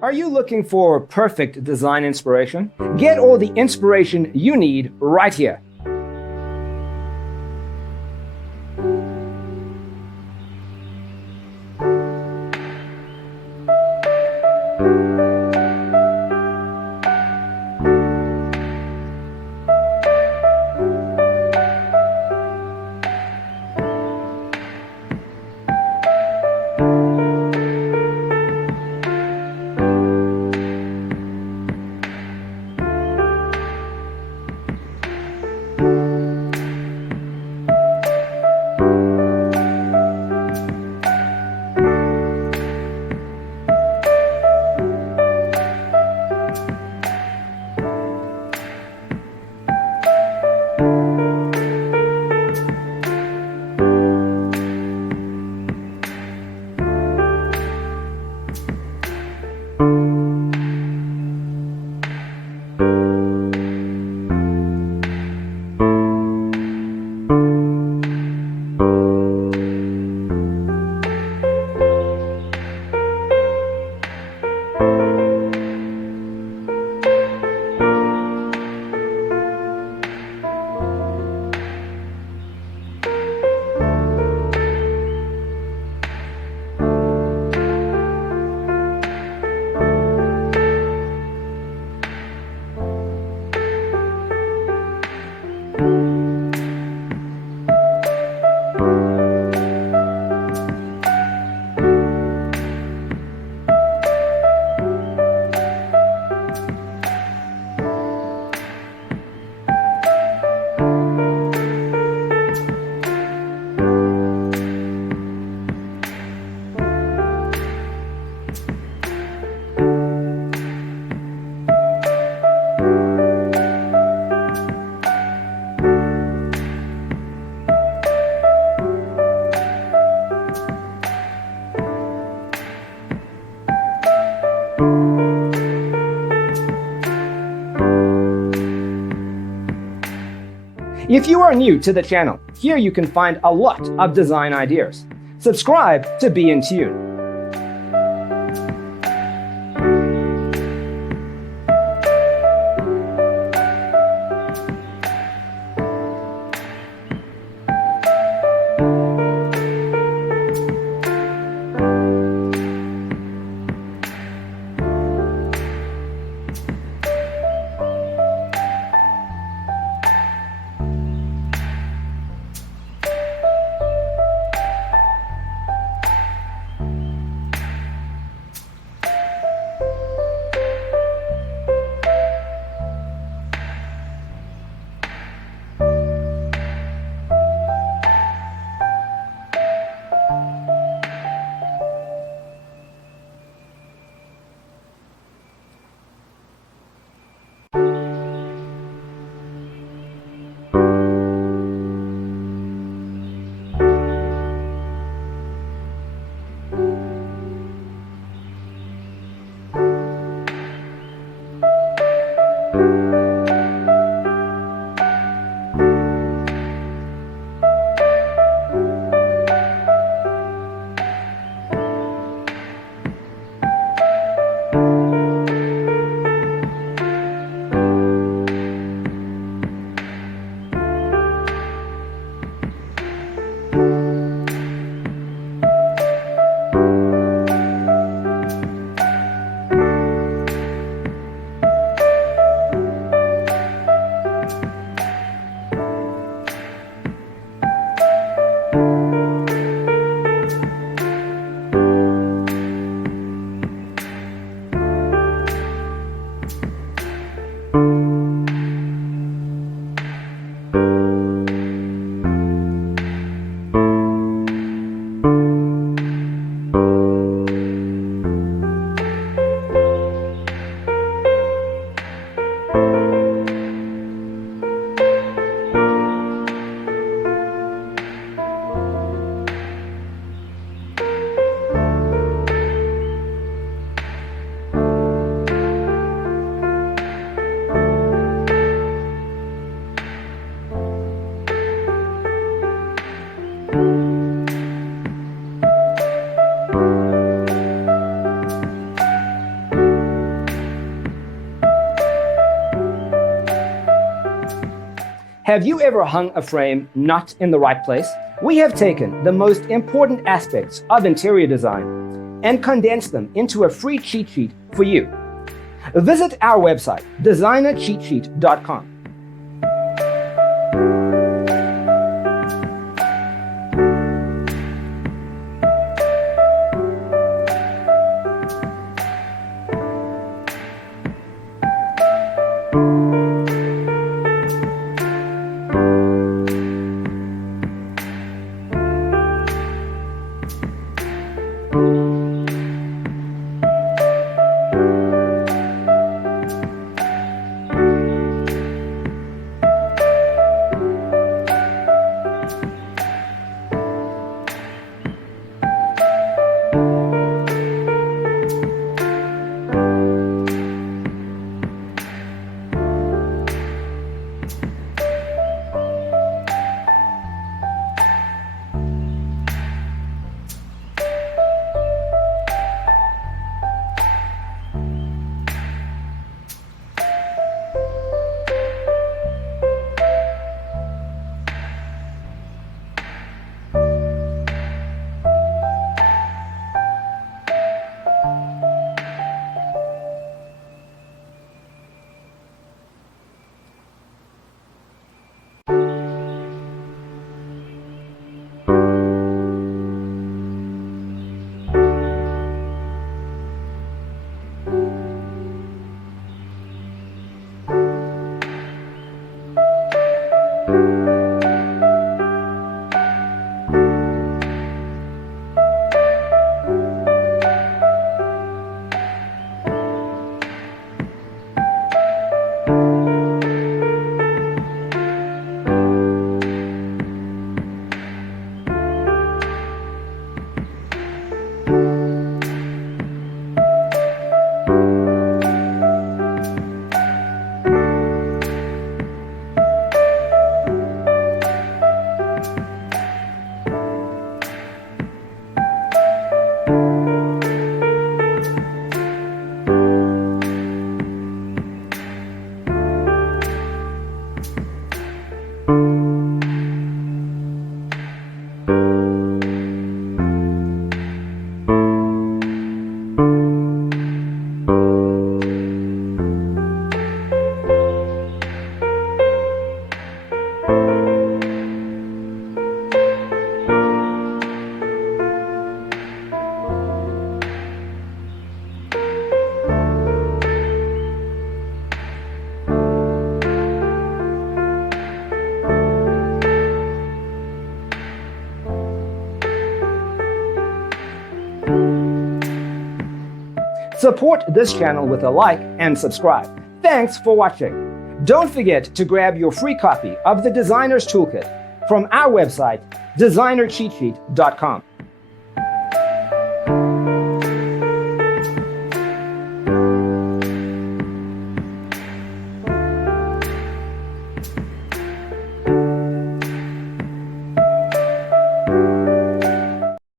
Are you looking for perfect design inspiration? Get all the inspiration you need right here. If you are new to the channel, here you can find a lot of design ideas. Subscribe to be in tune. Have you ever hung a frame not in the right place? We have taken the most important aspects of interior design and condensed them into a free cheat sheet for you. Visit our website, designercheatsheet.com. Support this channel with a like and subscribe. Thanks for watching. Don't forget to grab your free copy of the Designer's Toolkit from our website, designercheatsheet.com.